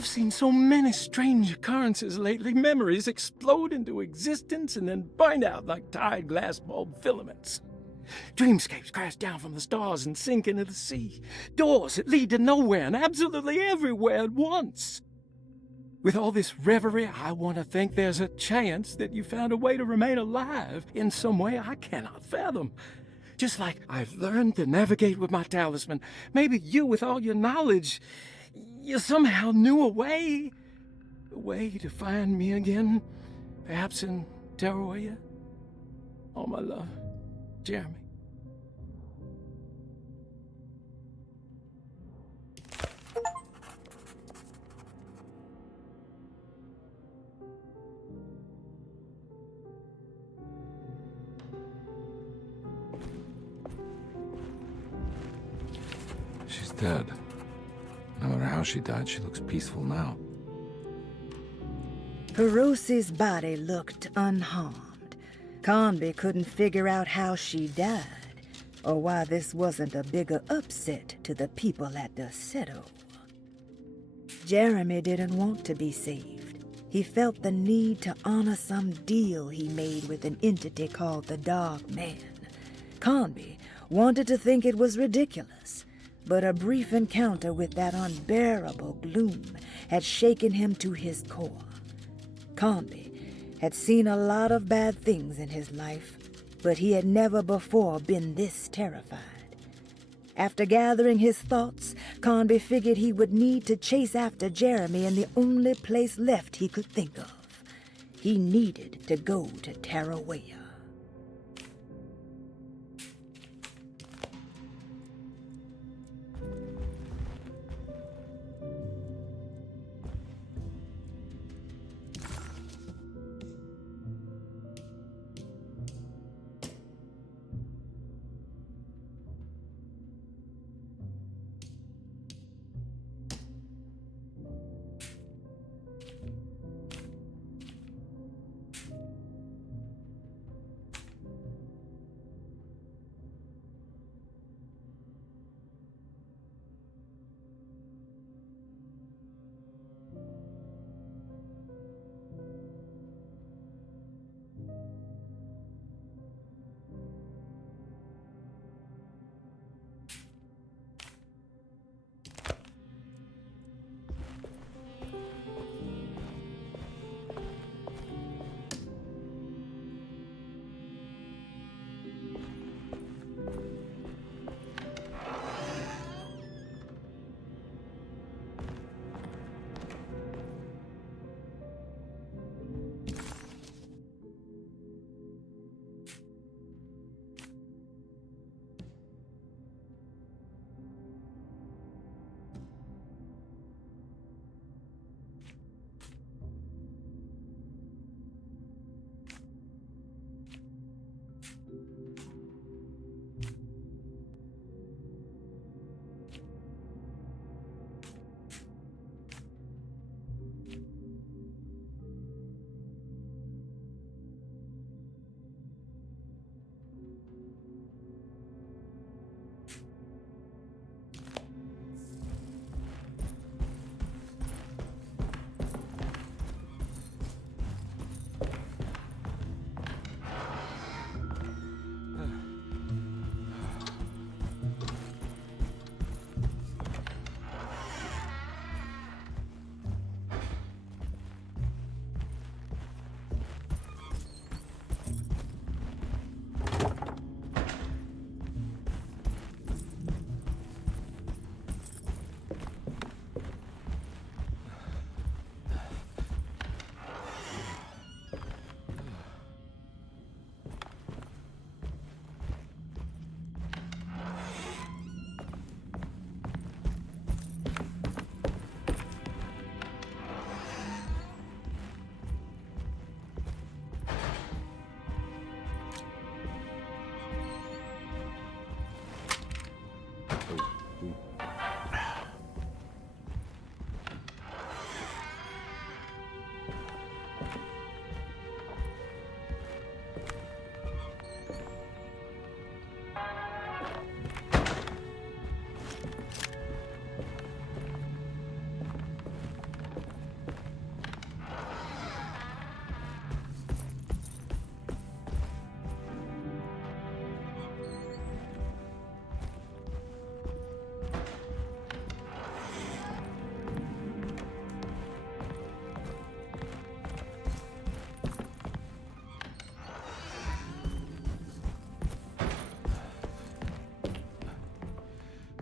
I've seen so many strange occurrences lately. Memories explode into existence and then burn out like tired glass bulb filaments. Dreamscapes crash down from the stars and sink into the sea. Doors that lead to nowhere and absolutely everywhere at once. With all this reverie, I want to think there's a chance that you found a way to remain alive in some way I cannot fathom. Just like I've learned to navigate with my talisman, maybe you, with all your knowledge, you somehow knew a way to find me again, perhaps in Terroria. All my love, Jeremy. She's dead. No matter how she died, she looks peaceful now. Perosi's body looked unharmed. Carnby couldn't figure out how she died, or why this wasn't a bigger upset to the people at the Seto. Jeremy didn't want to be saved. He felt the need to honor some deal he made with an entity called the Dark Man. Carnby wanted to think it was ridiculous, but a brief encounter with that unbearable gloom had shaken him to his core. Carnby had seen a lot of bad things in his life, but he had never before been this terrified. After gathering his thoughts, Carnby figured he would need to chase after Jeremy in the only place left he could think of. He needed to go to Terroria.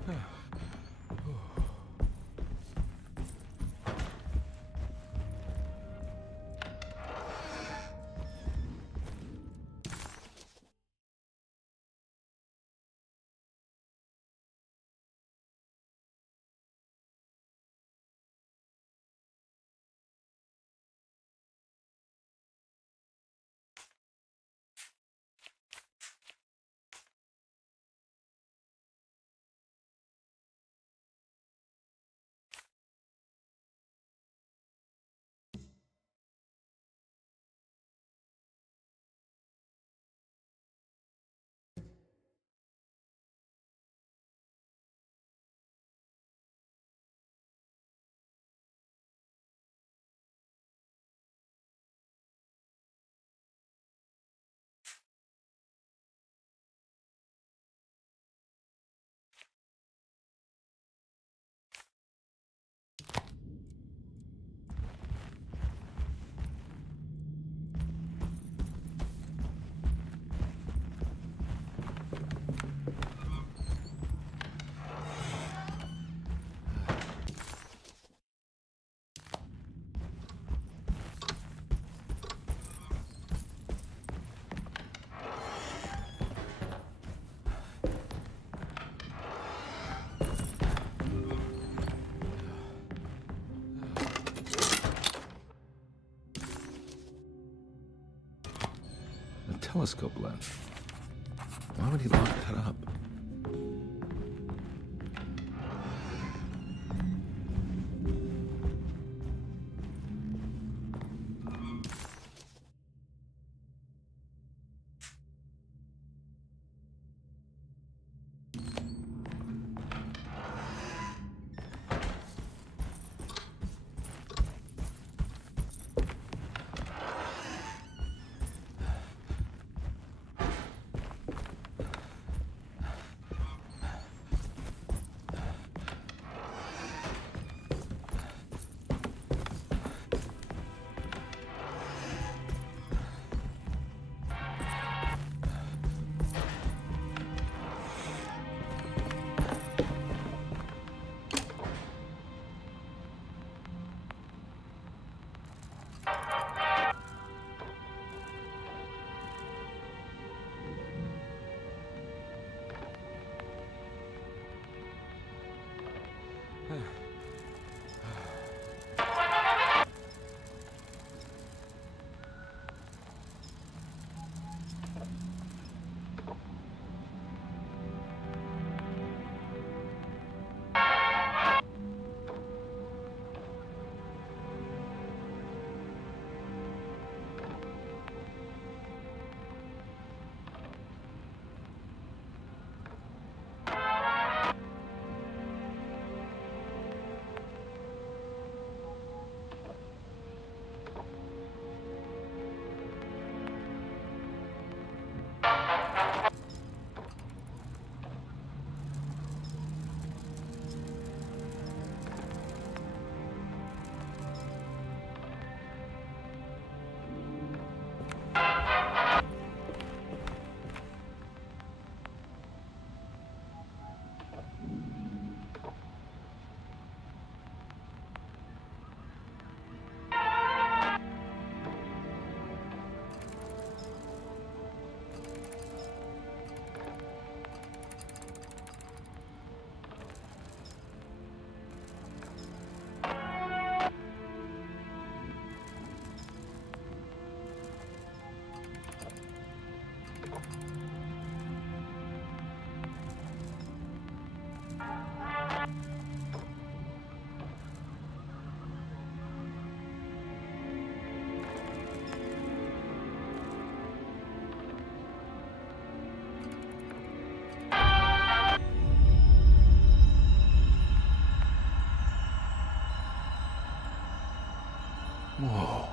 A telescope lens. Why would he lock that up? Whoa.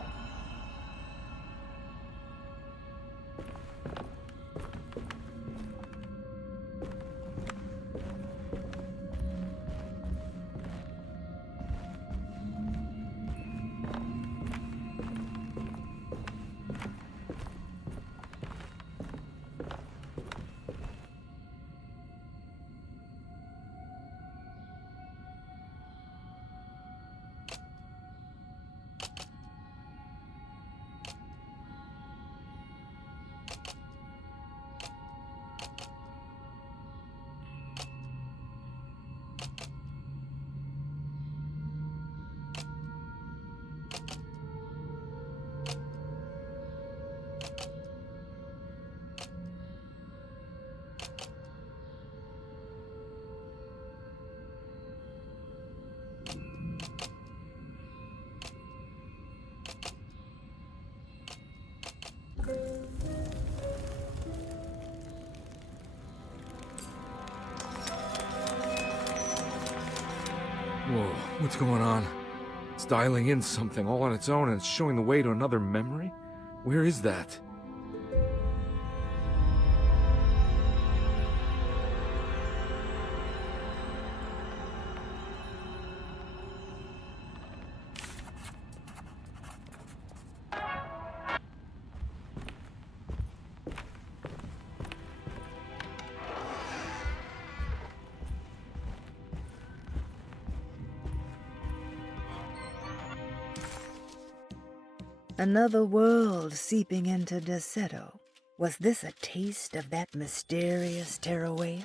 Whoa, what's going on? It's dialing in something all on its own and it's showing the way to another memory? Where is that? Another world seeping into Deseto. Was this a taste of that mysterious Terrawea?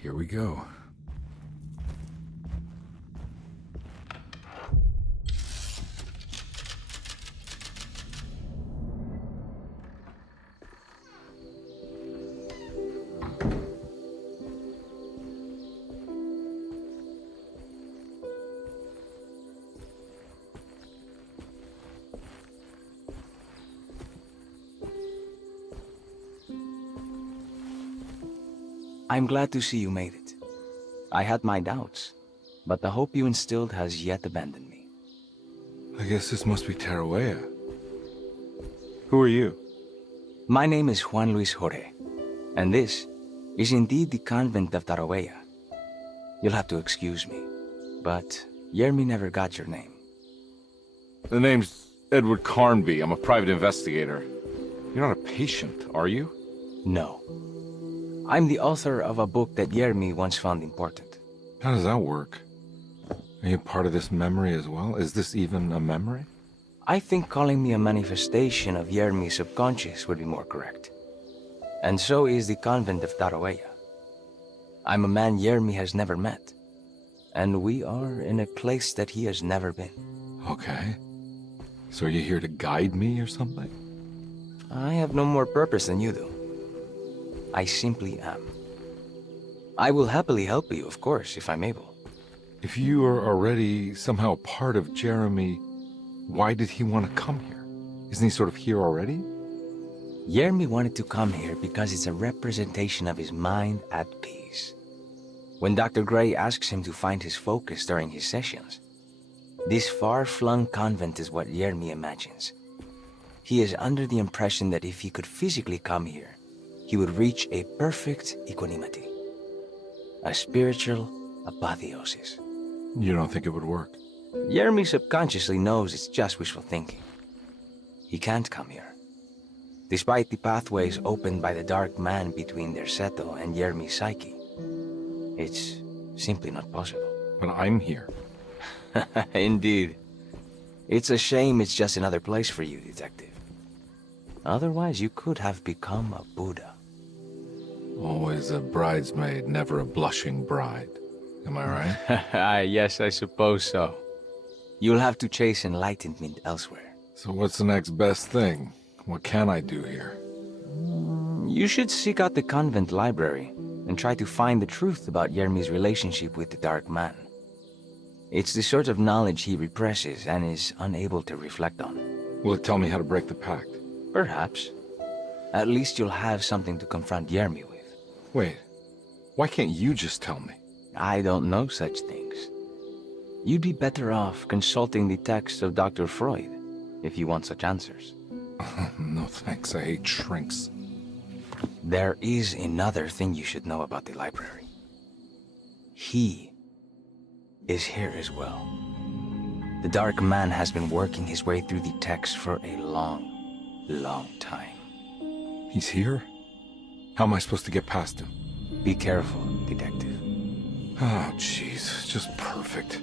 Here we go. I'm glad to see you made it. I had my doubts, but the hope you instilled has yet abandoned me. I guess this must be Terrawea. Who are you? My name is Juan Luis Jorge, and this is indeed the convent of Tarawea. You'll have to excuse me, but Yermi never got your name. The name's Edward Carnby. I'm a private investigator. You're not a patient, are you? No. I'm the author of a book that Yermi once found important. How does that work? Are you part of this memory as well? Is this even a memory? I think calling me a manifestation of Yermi's subconscious would be more correct. And so is the convent of Tarawea. I'm a man Yermi has never met, and we are in a place that he has never been. Okay. So are you here to guide me or something? I have no more purpose than you do. I simply am. I will happily help you, of course, if I'm able. If you are already somehow part of Jeremy, why did he want to come here? Isn't he sort of here already? Yermi wanted to come here because it's a representation of his mind at peace. When Dr. Gray asks him to find his focus during his sessions, this far-flung convent is what Yermi imagines. He is under the impression that if he could physically come here, he would reach a perfect equanimity. A spiritual apotheosis. You don't think it would work? Yermi subconsciously knows it's just wishful thinking. He can't come here. Despite the pathways opened by the dark man between their Seto and Yermi's psyche, it's simply not possible. But I'm here. Indeed. It's a shame it's just another place for you, Detective. Otherwise, you could have become a Buddha. Always a bridesmaid, never a blushing bride. Am I right? Yes, I suppose so. You'll have to chase enlightenment elsewhere. So what's the next best thing? What can I do here? You should seek out the convent library and try to find the truth about Yermi's relationship with the Dark Man. It's the sort of knowledge he represses and is unable to reflect on. Will it tell me how to break the pact? Perhaps. At least you'll have something to confront Yermi with. Wait, why can't you just tell me? I don't know such things. You'd be better off consulting the text of Dr. Freud if you want such answers. No thanks, I hate shrinks. There is another thing you should know about the library. He is here as well. The Dark Man has been working his way through the text for a long, long time. He's here? How am I supposed to get past him? Be careful, Detective. Oh, jeez. Just perfect.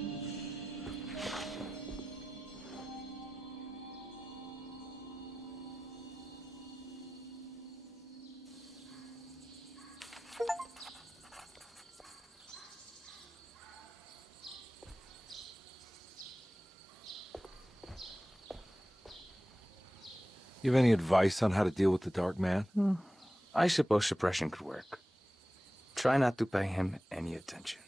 You have any advice on how to deal with the Dark Man? I suppose suppression could work. Try not to pay him any attention.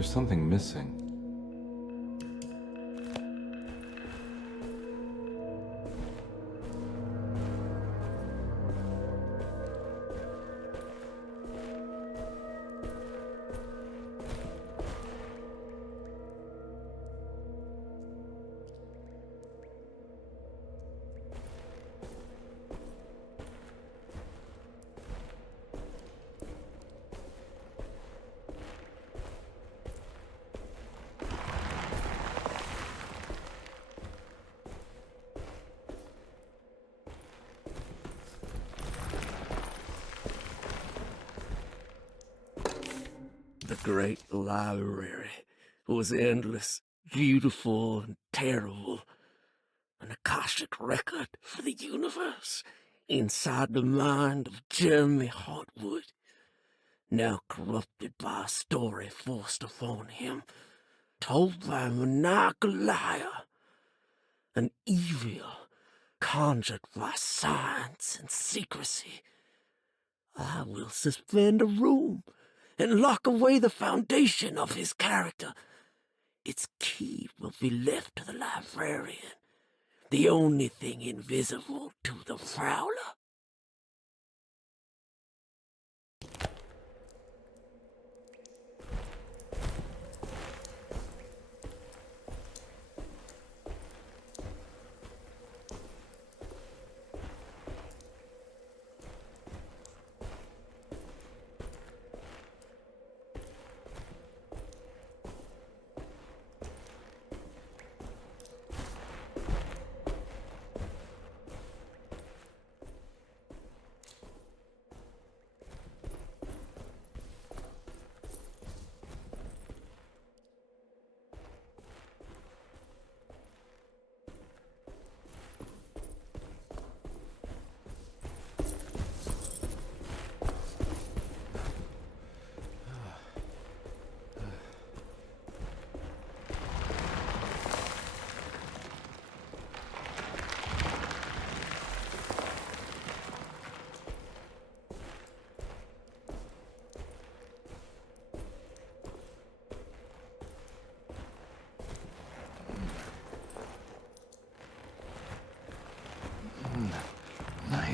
There's something missing. The great library was endless, beautiful, and terrible. An Akashic record for the universe inside the mind of Jeremy Hartwood, now corrupted by a story forced upon him, told by a maniacal liar, an evil conjured by science and secrecy. I will suspend a room and lock away the foundation of his character. Its key will be left to the librarian, the only thing invisible to the prowler.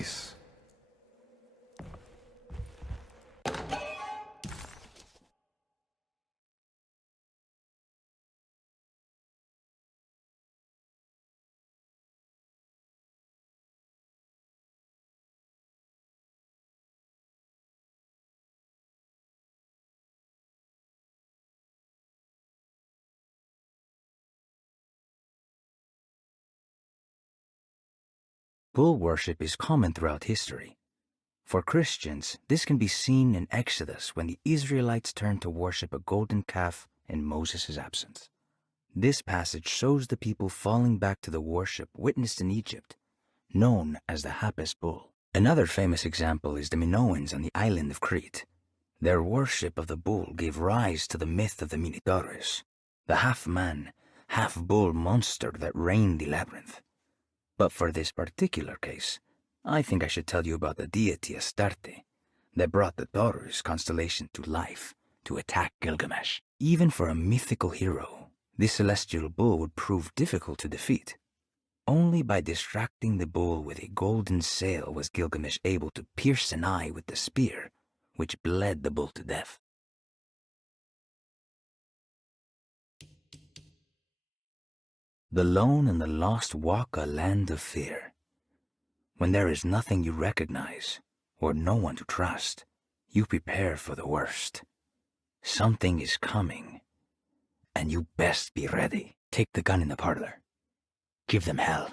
place. Bull worship is common throughout history. For Christians, this can be seen in Exodus when the Israelites turned to worship a golden calf in Moses' absence. This passage shows the people falling back to the worship witnessed in Egypt, known as the Hapes bull. Another famous example is the Minoans on the island of Crete. Their worship of the bull gave rise to the myth of the Minotaurus, the half-man, half-bull monster that reigned the labyrinth. But for this particular case, I think I should tell you about the deity Astarte that brought the Taurus constellation to life to attack Gilgamesh. Even for a mythical hero, this celestial bull would prove difficult to defeat. Only by distracting the bull with a golden sail was Gilgamesh able to pierce an eye with the spear, which bled the bull to death. The lone and the lost walk a land of fear. When there is nothing you recognize, or no one to trust, you prepare for the worst. Something is coming, and you best be ready. Take the gun in the parlor. Give them hell.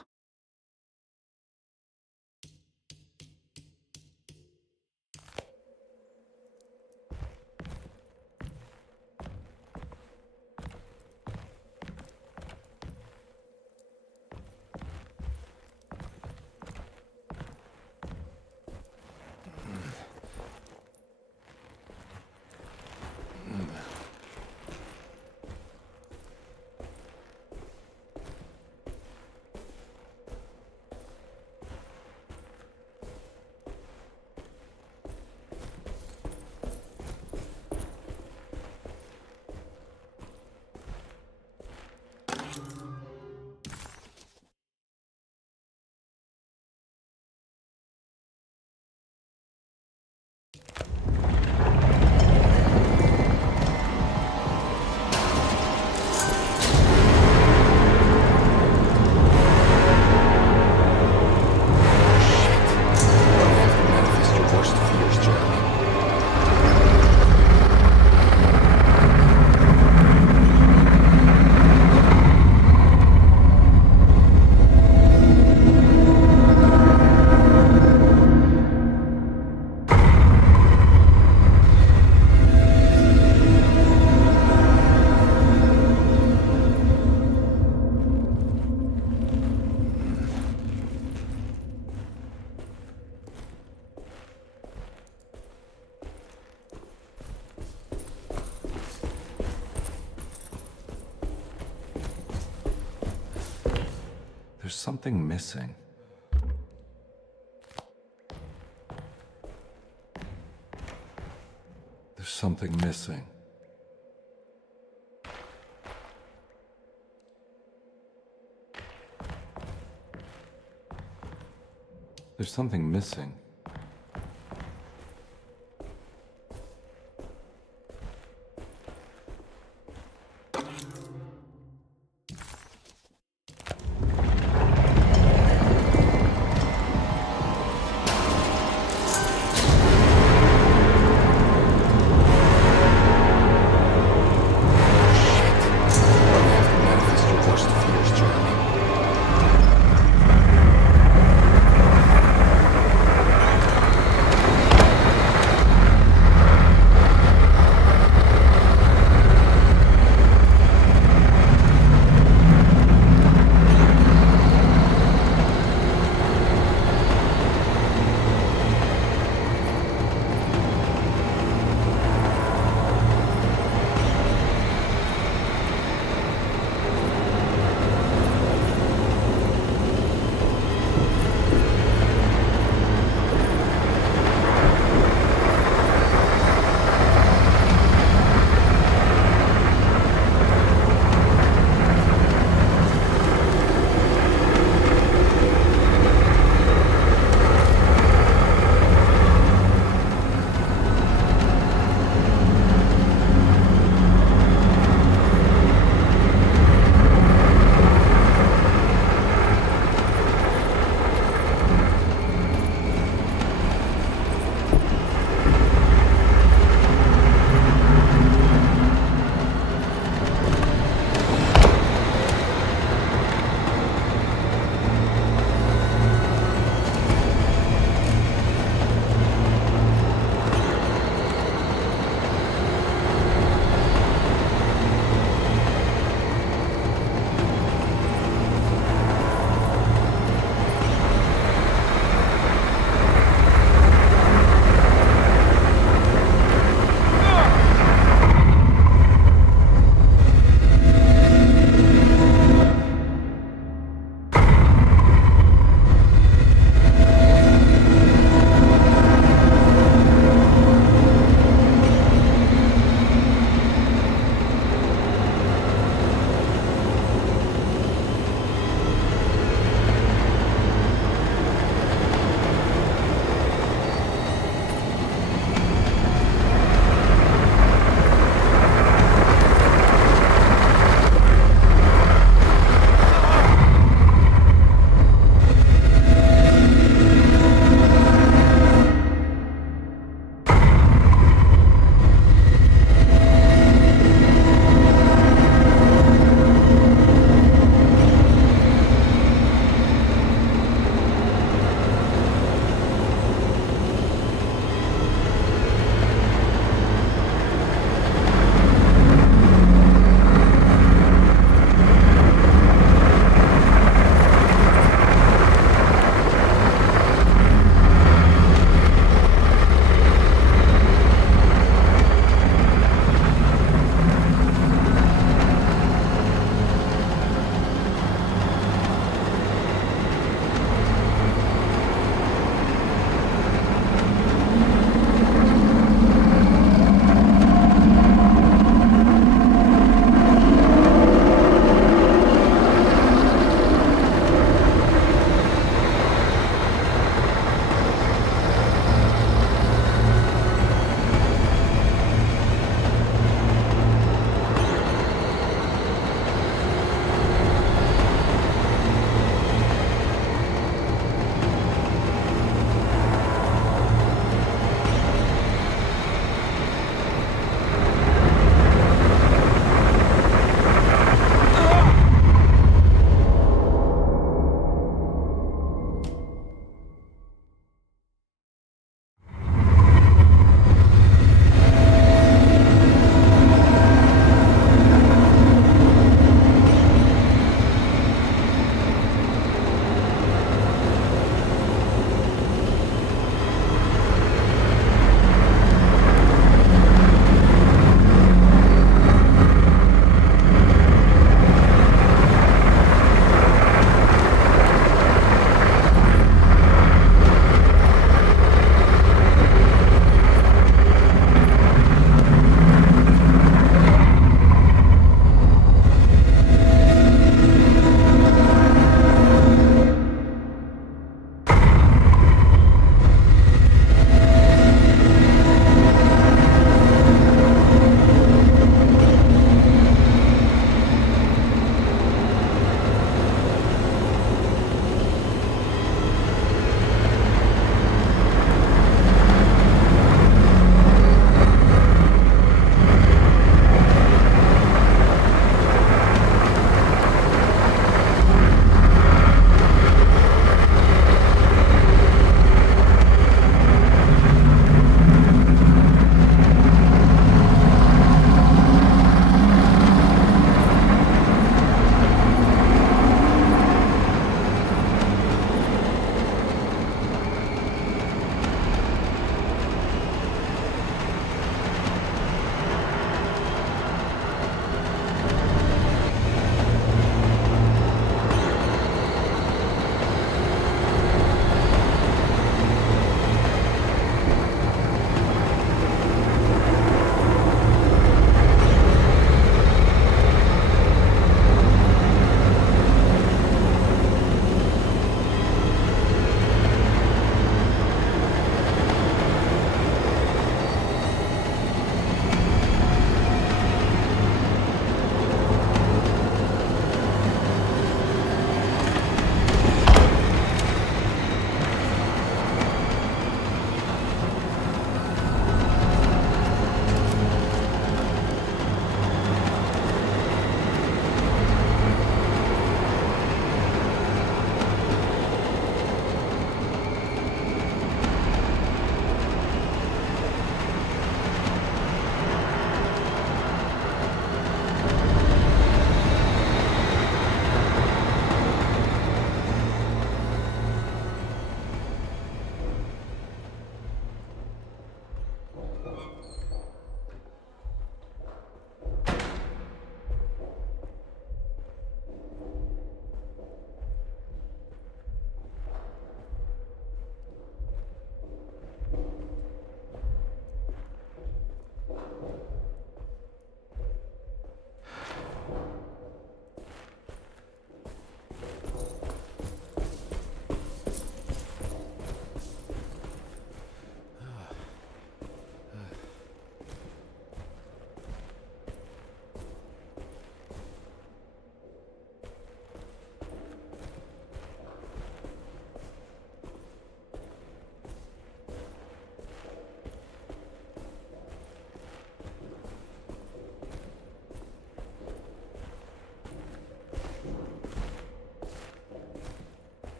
There's something missing. There's something missing. There's something missing.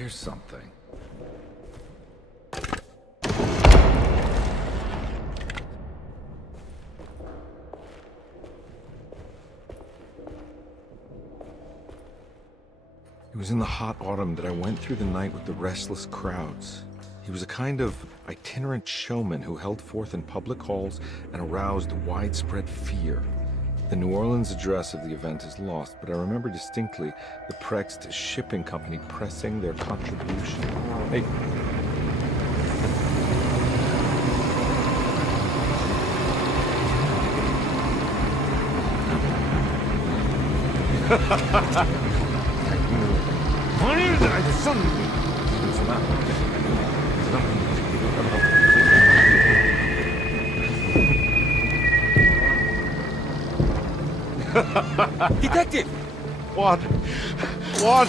Here's something. It was in the hot autumn that I went through the night with the restless crowds. He was a kind of itinerant showman who held forth in public halls and aroused widespread fear. The New Orleans address of the event is lost, but I remember distinctly the Prext Shipping Company pressing their contribution. Hey. Detective! What? What?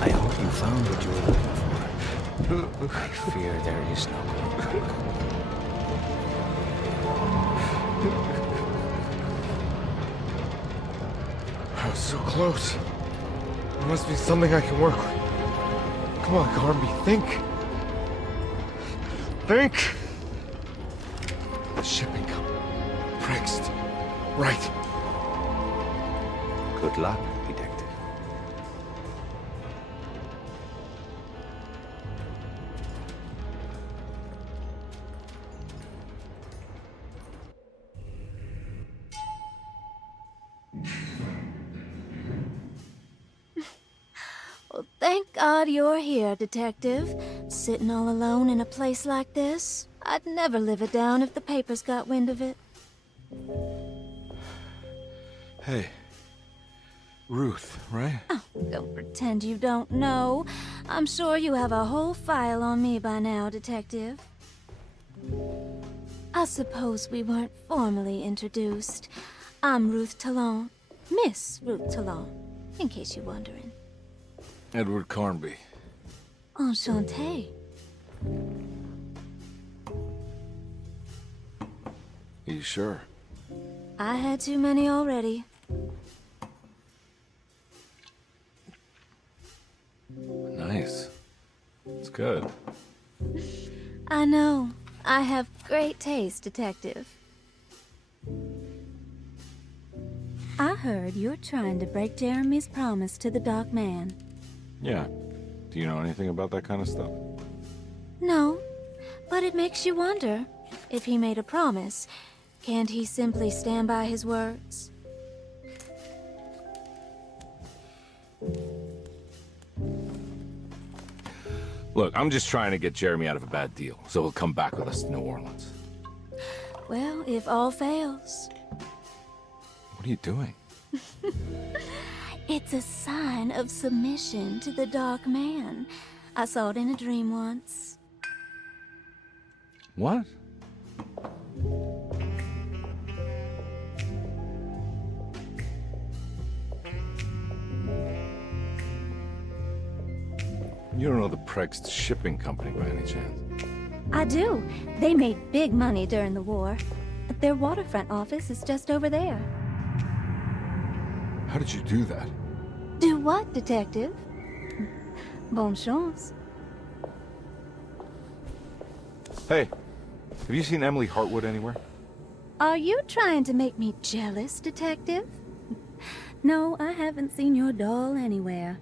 I hope you found what you were looking for. I fear there is no going back. I was so close. There must be something I can work with. Come on, Carnby, think. Think. The shipping company. Prext. Right. Good luck, detective. Well, thank God you're here, Detective. Sitting all alone in a place like this. I'd never live it down if the papers got wind of it. Hey. Ruth, right? Oh, don't pretend you don't know. I'm sure you have a whole file on me by now, Detective. I suppose we weren't formally introduced. I'm Ruth Talon. Miss Ruth Talon, in case you're wondering. Edward Carnby. Enchanté. Are you sure? I had too many already. Nice. It's good. I know. I have great taste, Detective. I heard you're trying to break Jeremy's promise to the Dark Man. Yeah. Do you know anything about that kind of stuff? No, but it makes you wonder. If he made a promise, can't he simply stand by his words? Look, I'm just trying to get Jeremy out of a bad deal, so he'll come back with us to New Orleans. Well, if all fails. What are you doing? It's a sign of submission to the Dark Man. I saw it in a dream once. What? You don't know the Prext Shipping Company by any chance? I do. They made big money during the war. But their waterfront office is just over there. How did you do that? Do what, Detective? Bonne chance. Hey, have you seen Emily Hartwood anywhere? Are you trying to make me jealous, Detective? No, I haven't seen your doll anywhere.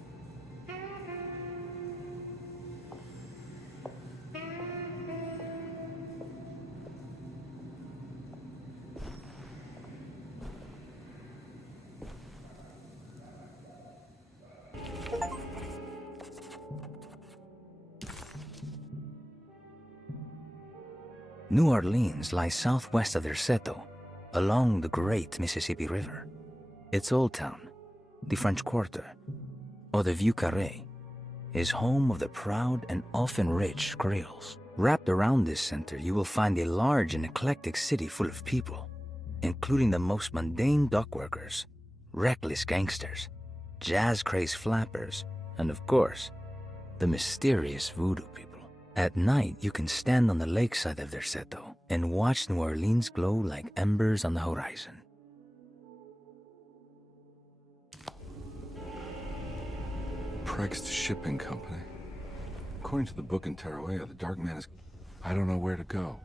New Orleans lies southwest of Derceto, along the great Mississippi River. Its old town, the French Quarter, or the Vieux Carré, is home of the proud and often rich Creoles. Wrapped around this center, you will find a large and eclectic city full of people, including the most mundane dock workers, reckless gangsters, jazz-crazed flappers, and of course, the mysterious voodoo people. At night, you can stand on the lakeside of Derceto and watch New Orleans glow like embers on the horizon. Craigs Shipping Company. According to the book in Tarawea, the Dark Man is... I don't know where to go.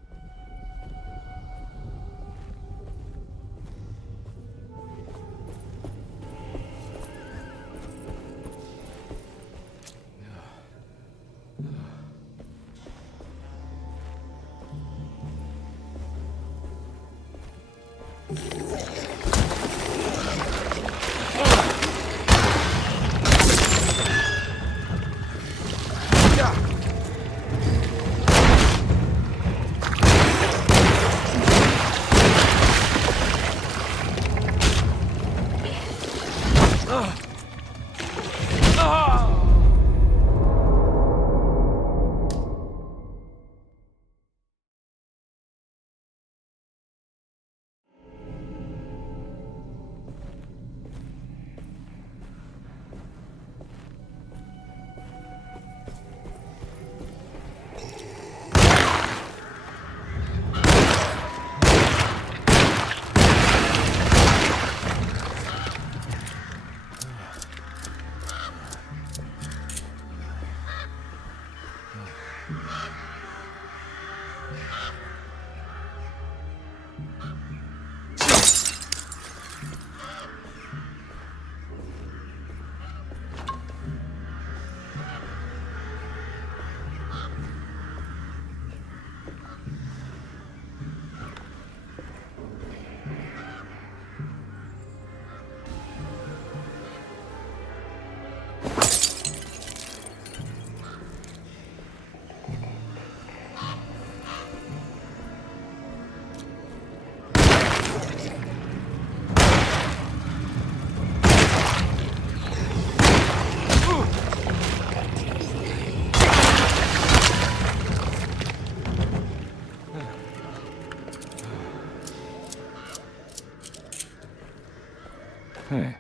Hey.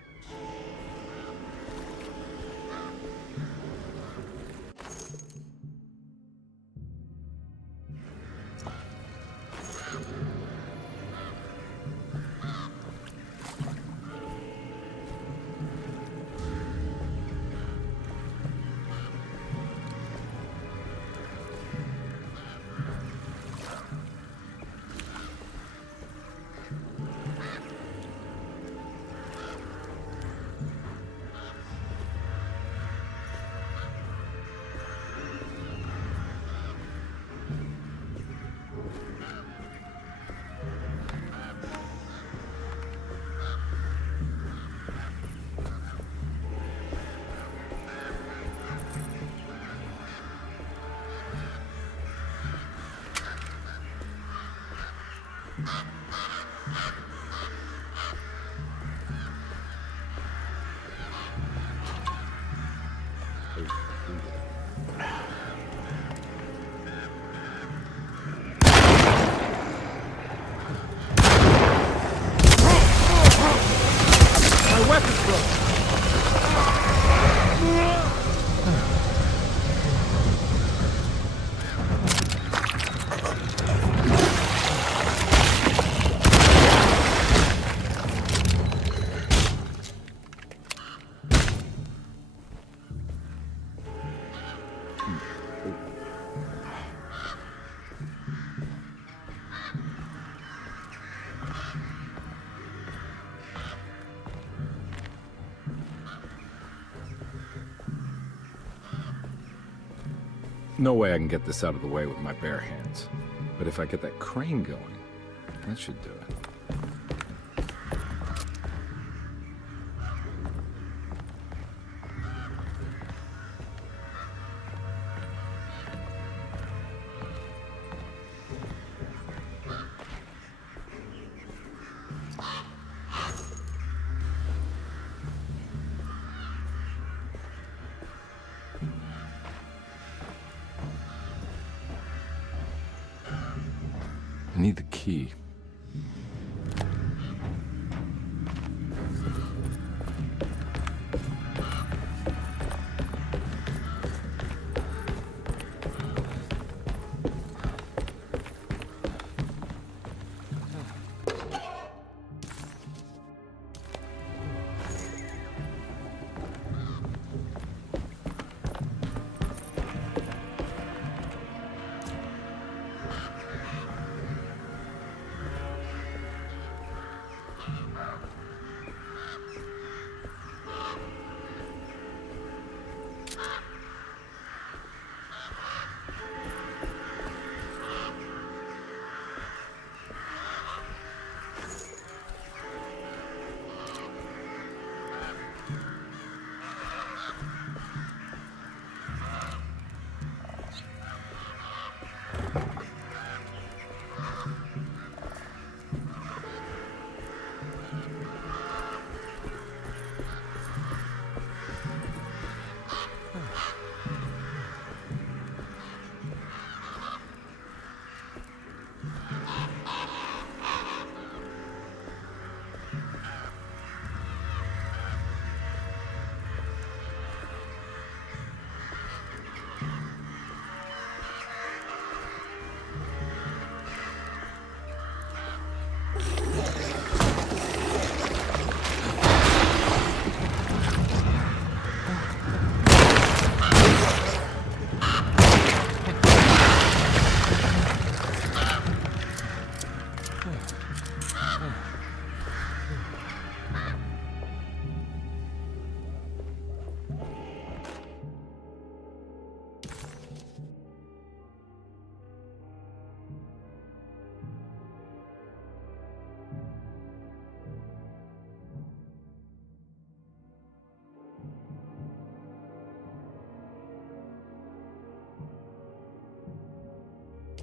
No way I can get this out of the way with my bare hands. But if I get that crane going, that should do it. I need the key.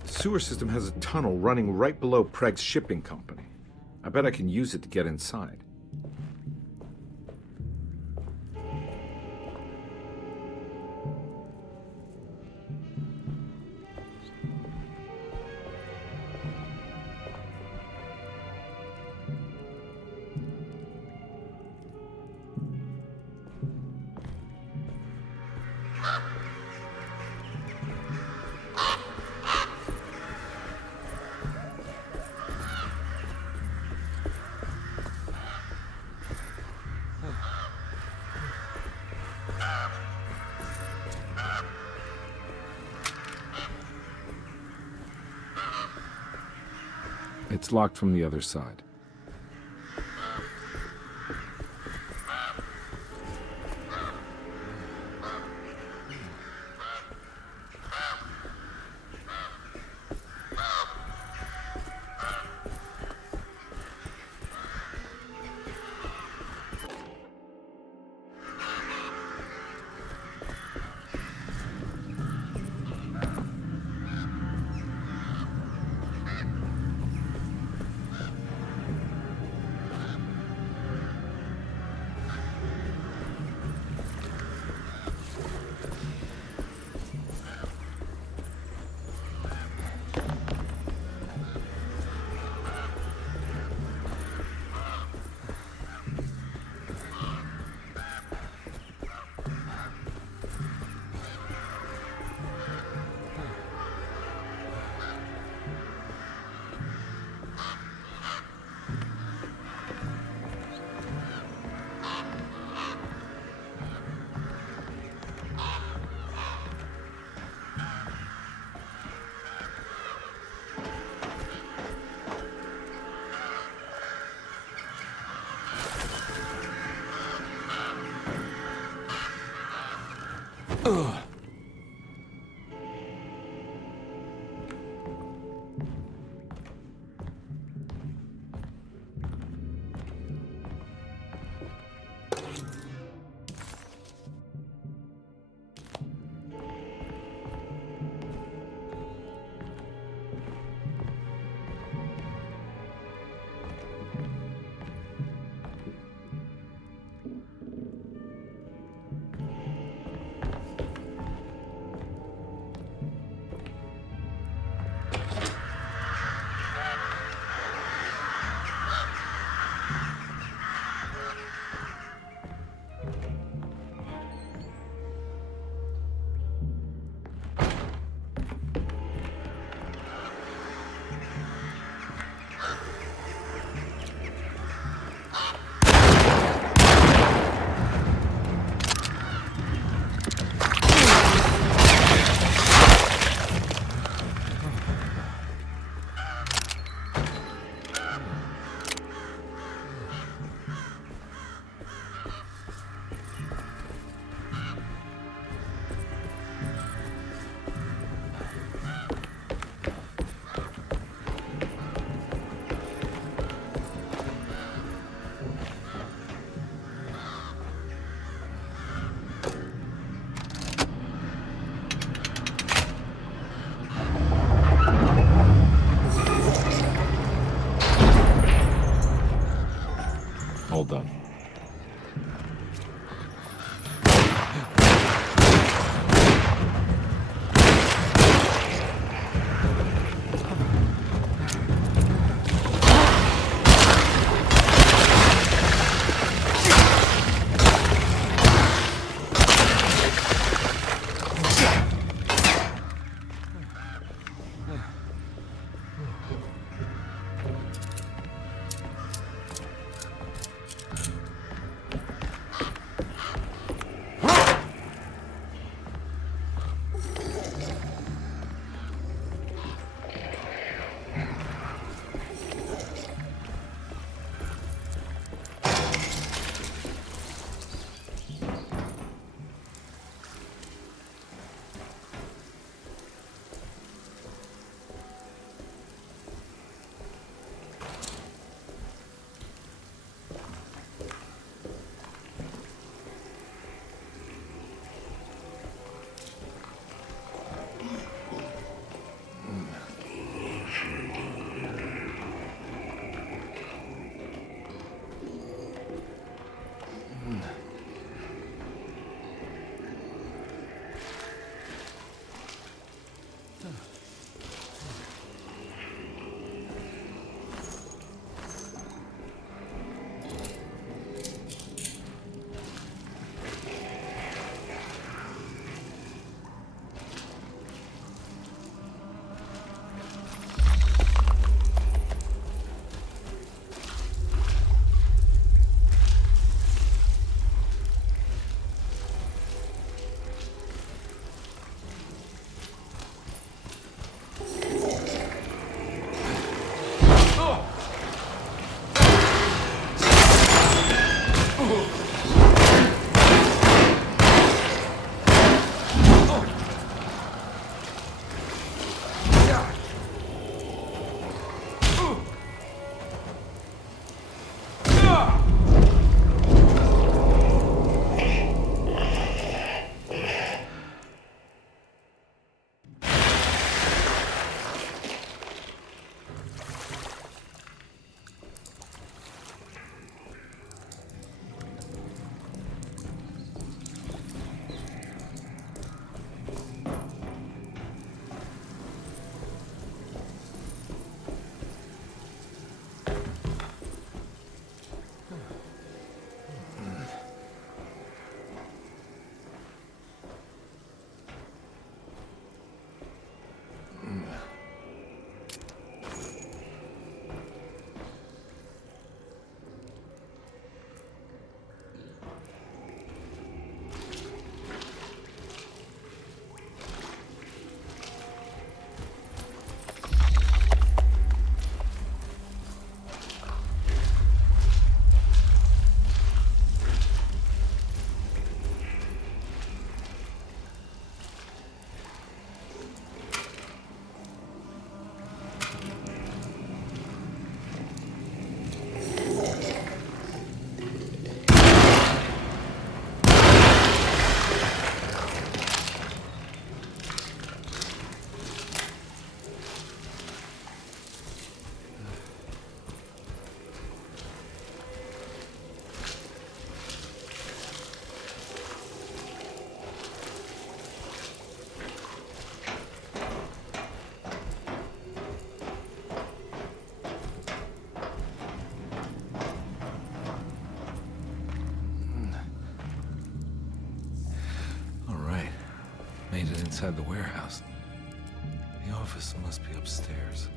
The sewer system has a tunnel running right below Preg's shipping company. I bet I can use it to get inside. It's locked from the other side. All done. Made it inside the warehouse. The office must be upstairs.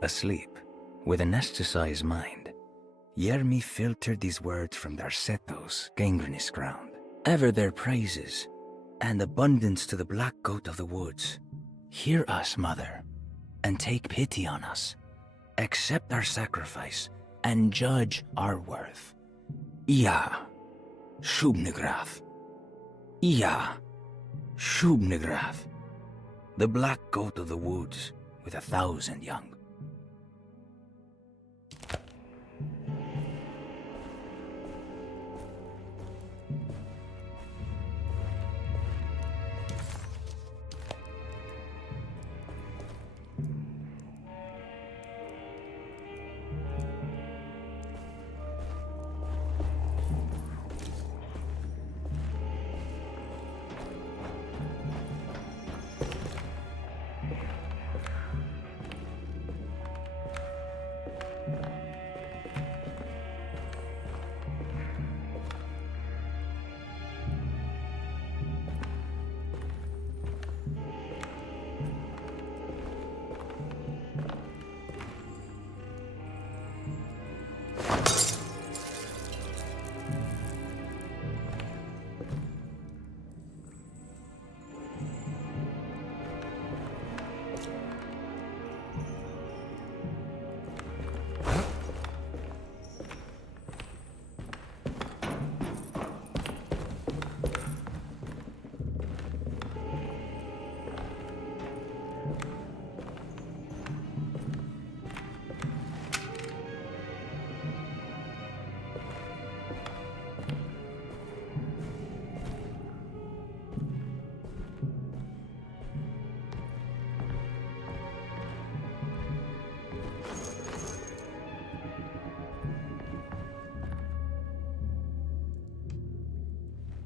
Asleep, with an anesthetized mind, Yermi filtered these words from Darceto's gangrenous ground. Ever their praises, and abundance to the black goat of the woods. Hear us, mother, and take pity on us. Accept our sacrifice, and judge our worth. Iya, Shubnigrath. Iya, Shubnigrath. The black goat of the woods with 1,000 young.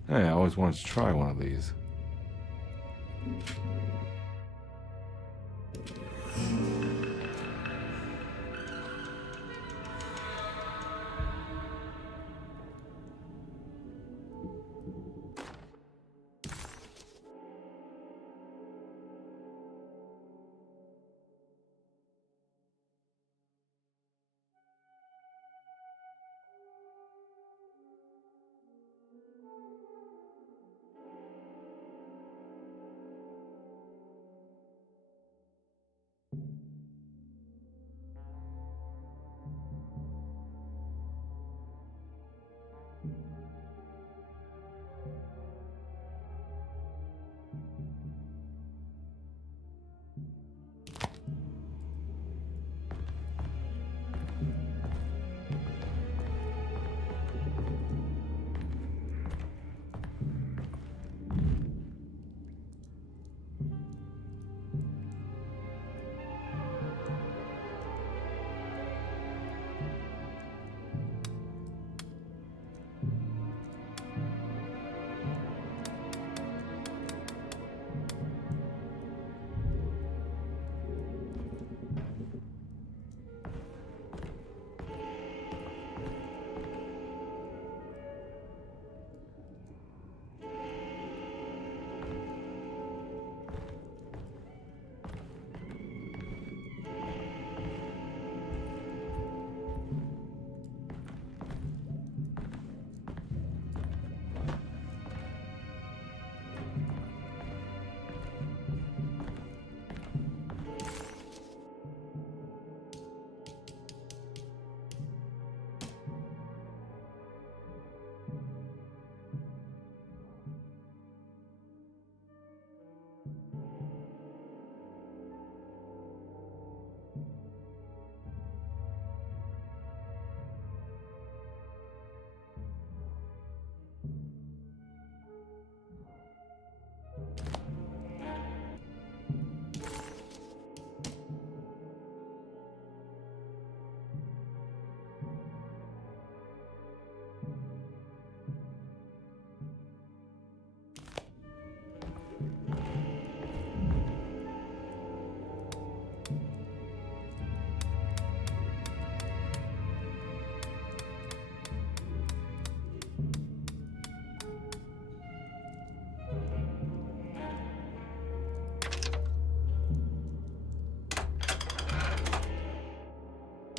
Hey, I always wanted to try one of these.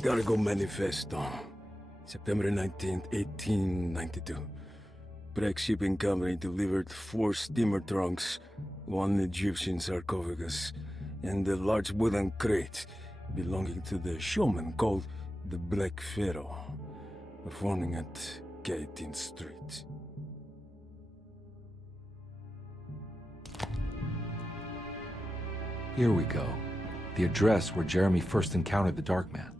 Gotta go manifesto. September 19th, 1892. Breck Shipping Company delivered 4 steamer trunks, 1 Egyptian sarcophagus, and a large wooden crate belonging to the showman called the Black Pharaoh, performing at 18th Street. Here we go. The address where Jeremy first encountered the Dark Man.